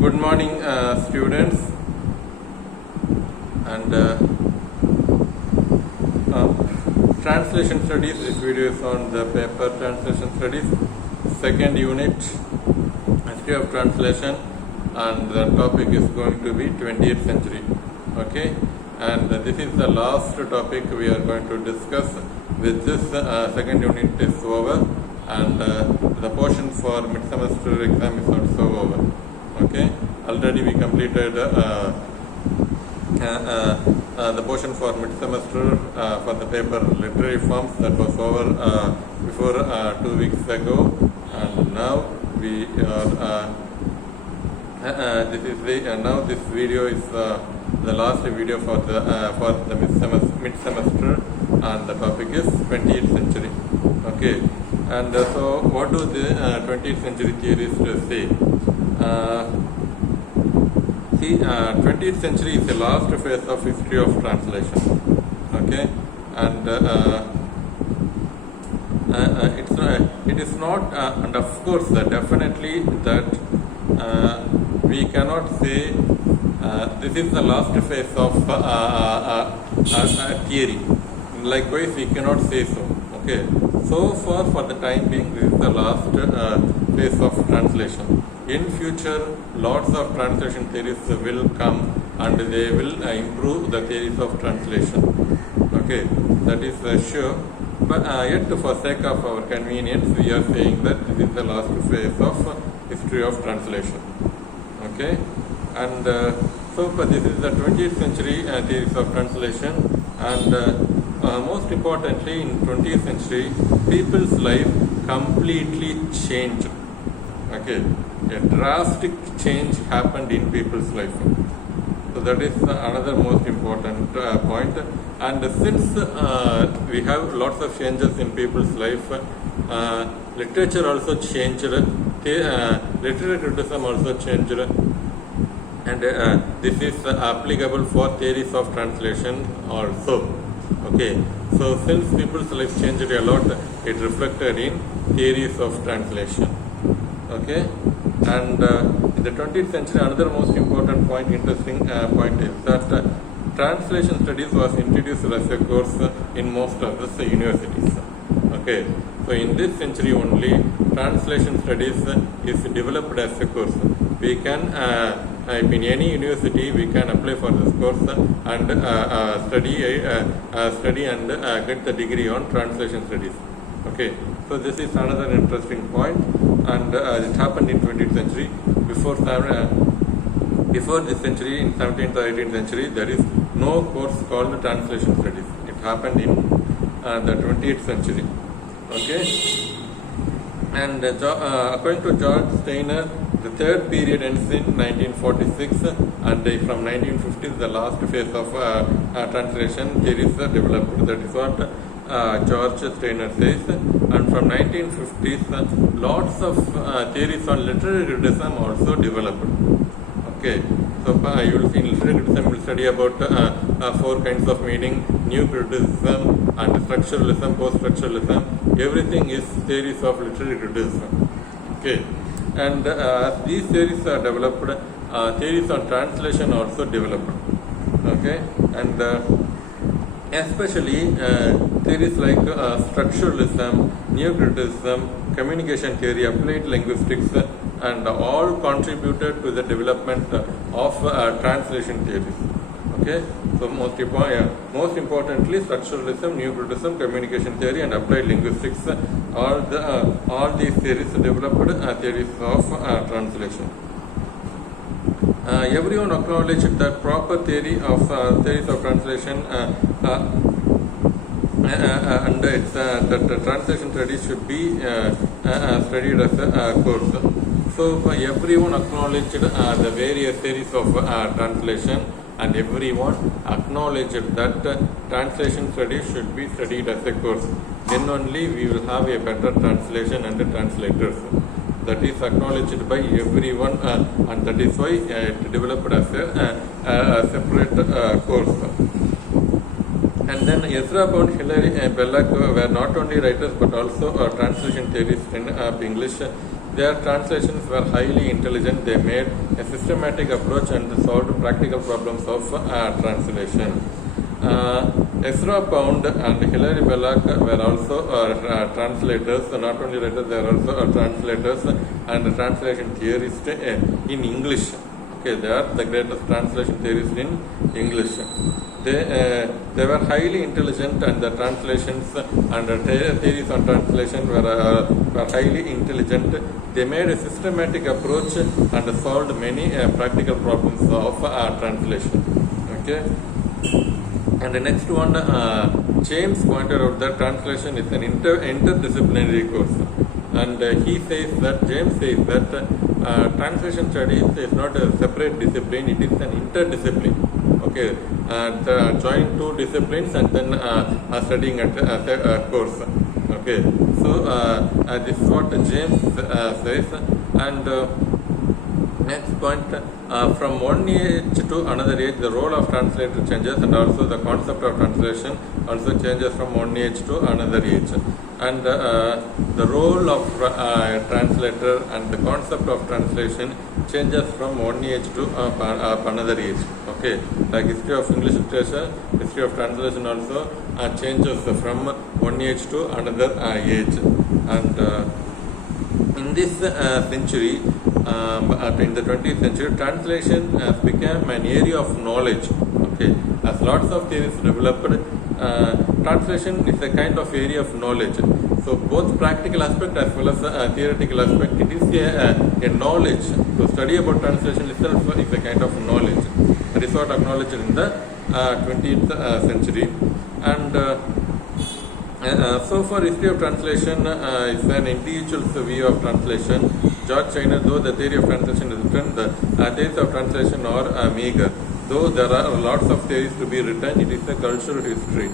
Good morning, students, and translation studies. This video is on the paper translation studies, second unit, history of translation, and the topic is going to be 20th century. Okay, and this is the last topic we are going to discuss. With this, second unit is over, and the portion for mid-semester exam is also over. Okay, already we completed the portion for mid-semester for the paper literary forms. That was over before 2 weeks ago, and now we are now this video is the last video for the mid-semester, and the topic is 20th century. Okay, and so what do the 20th century theorists say? 20th century is the last phase of history of translation. Okay, and it is not, and of course, definitely that we cannot say this is the last phase of theory. Likewise, we cannot say so. Okay, so far for the time being, this is the last phase of translation. In future, lots of translation theories will come, and they will improve the theories of translation. Okay, that is sure. But yet, for sake of our convenience, we are saying that this is the last phase of history of translation. Okay, and so this is the 20th century theories of translation, and most importantly, in 20th century, people's life completely changed. Okay, a drastic change happened in people's life. So that is another most important point. And since we have lots of changes in people's life, literature also changed, literary criticism also changed, and this is applicable for theories of translation also. Okay, so since people's life changed a lot, it reflected in theories of translation. Okay, and in the 20th century, another most important point, interesting point is that translation studies was introduced as a course in most of the universities. Okay, so in this century only, translation studies is developed as a course. We can, in any university, we can apply for this course and study and get the degree on translation studies. Okay, so this is another interesting point, and it happened in 20th century. Before this century, in 17th or 18th century, there is no course called translation studies. It happened in the 20th century. Okay, and according to George Steiner, the third period ends in 1946, and from 1950s, the last phase of translation theories developed. That is what George Steiner says. And from 1950s, lots of theories on literary criticism also developed. Okay, so you will see in literary criticism, we will study about 4 kinds of meaning: new criticism, and structuralism, post-structuralism. Everything is theories of literary criticism. Okay, and as these theories are developed, theories on translation also developed. Okay, and especially theories like structuralism, neo-criticism, communication theory, applied linguistics, and all contributed to the development of translation theories. Okay, so most importantly, structuralism, neo-criticism, communication theory, and applied linguistics, all these theories developed theories of translation. Everyone acknowledged that proper theory of theories of translation and it's that translation studies should be studied as a course. So everyone acknowledged the various theories of translation, and everyone acknowledged that translation studies should be studied as a course. Then only we will have a better translation and translators. That is acknowledged by everyone, and that is why it developed as a separate course. And then Ezra Pound, Hilary Belloc were not only writers but also translation theorists in English. Their translations were highly intelligent. They made a systematic approach and solved practical problems of translation. Ezra Pound and Hilary Belloc were also translators. Not only writers, they are also translators and translation theorists in English. Okay, they are the greatest translation theorists in English. They were highly intelligent, and the translations and the theories on translation were highly intelligent. They made a systematic approach and solved many practical problems of translation. Okay. And the next one, James pointed out that translation is an interdisciplinary course. And James says that translation studies is not a separate discipline, it is an interdiscipline. Okay, join two disciplines and then studying at a course. Okay, so this is what James says. And next point, from one age to another age, the role of translator changes, and also the concept of translation also changes from one age to another age. And the role of translator and the concept of translation changes from one age to another age. Okay, like history of English literature, history of translation also changes from one age to another age. And in this century, in the 20th century, translation has become an area of knowledge. Okay, as lots of theories developed, translation is a kind of area of knowledge. So both practical aspect as well as theoretical aspect, it is a knowledge. So study about translation itself is a kind of knowledge. That is what acknowledged in the 20th century. And so for history of translation is an individual's view of translation. George Steiner, though the theory of translation is written, the theories of translation are meager. Though there are lots of theories to be written, it is a cultural history.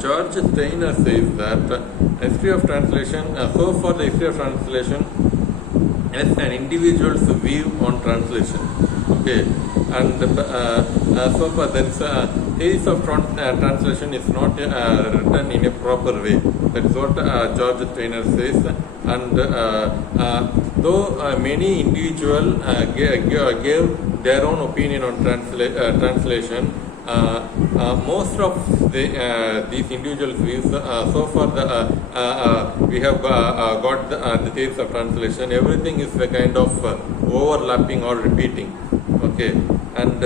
George Steiner says that history of translation, so for the history of translation is an individual's view on translation. Okay, and so far there is theories of translation is not written in a proper way. That is what George Steiner says. And though many individuals gave their own opinion on translation, most of these individuals' views, so far we have got the theories of translation. Everything is a kind of overlapping or repeating. Okay, and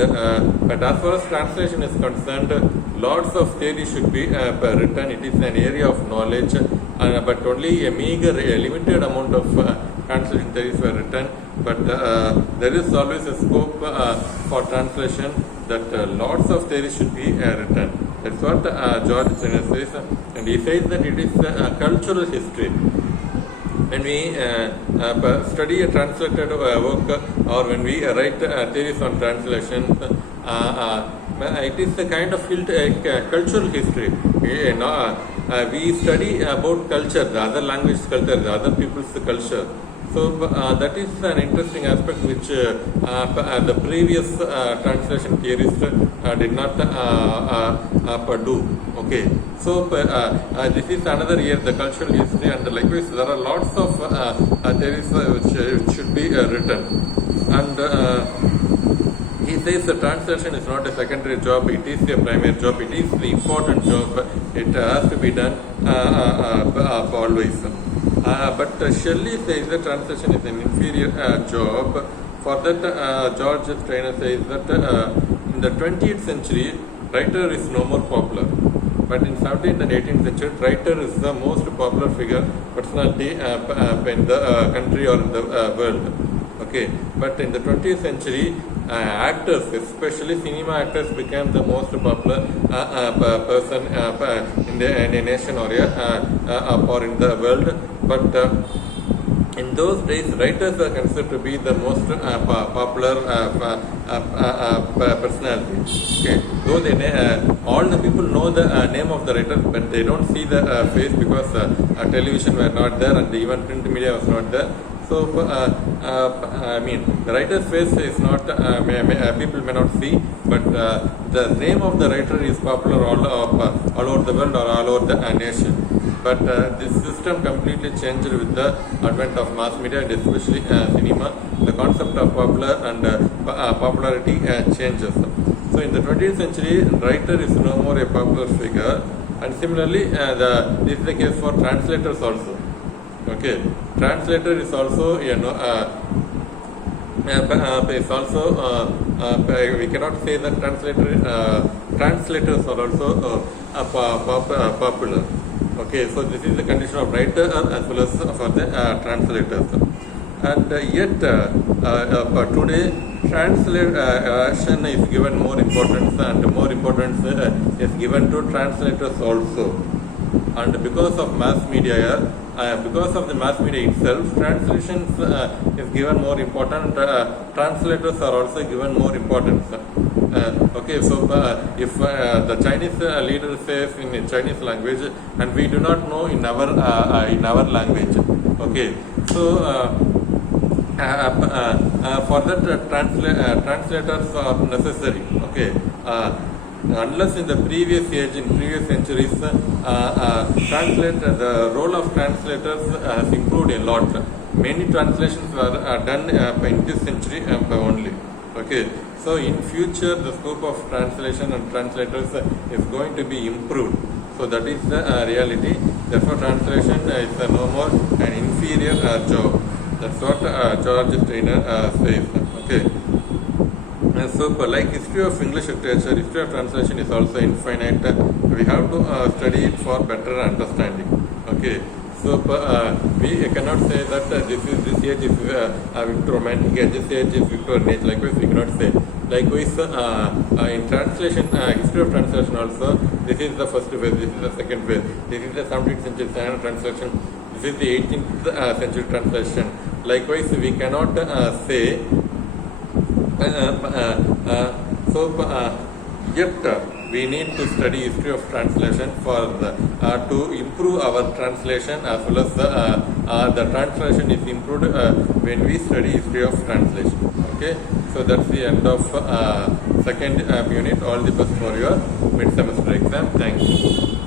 but as far as translation is concerned, lots of theories should be written. It is an area of knowledge, but only a limited amount of translation theories were written. But there is always a scope for translation that lots of theories should be written. That's what George Steiner says, and he says that it is cultural history. When we study a translated work, or when we write theories on translation, it is a kind of cultural history. We study about culture, the other language culture, the other people's culture. So that is an interesting aspect which the previous translation theorists did not do. Okay, so this is another year, the cultural history, and likewise there are lots of theories which should be written. And he says the translation is not a secondary job, it is a primary job, it is the important job, it has to be done always. But Shelley says that translation is an inferior job. For that, George Steiner says that in the 20th century, writer is no more popular. But in 17th and 18th century, writer is the most popular personality in the country or in the world. Okay, but in the 20th century, actors, especially cinema actors, became the most popular person in a nation or in the world. But in those days, writers were considered to be the most popular personality. Okay, though all the people know the name of the writer, but they don't see the face because television were not there and even print media was not there. So, the writer's face is not, people may not see, but the name of the writer is popular all over the world or all over the nation. but this system completely changed with the advent of mass media and especially cinema. The concept of popular and popularity changes. So in the 20th century, writer is no more a popular figure, and similarly, this is the case for translators also. Okay, translator is also is also we cannot say that translators are also popular. Okay, so this is the condition of writer as well as for the translators. And yet today translation is given more importance, and more importance is given to translators also. And because of mass media, because of the mass media itself, translations is given more important. Translators are also given more importance. Okay, so if the Chinese leader says in Chinese language, and we do not know in our language, okay, so for that translators are necessary. Okay. Unless in the previous age, in previous centuries, the role of translators has improved a lot. Many translations were done in this century only. Okay, so in future the scope of translation and translators is going to be improved. So that is the reality. Therefore, translation is no more an inferior job. That's what George Steiner says. Okay. So, like history of English literature, history of translation is also infinite. We have to study it for better understanding. Okay. So, we cannot say that this age is romantic age, this age is Victorian age. Likewise, we cannot say. Likewise, in translation, history of translation also, this is the first phase, this is the second phase, this is the 17th century standard translation, this is the 18th century translation. Likewise, we cannot say. Yet we need to study history of translation for to improve our translation, as well as the translation is improved when we study history of translation. Okay, so that's the end of second unit. All the best for your mid-semester exam. Thank you.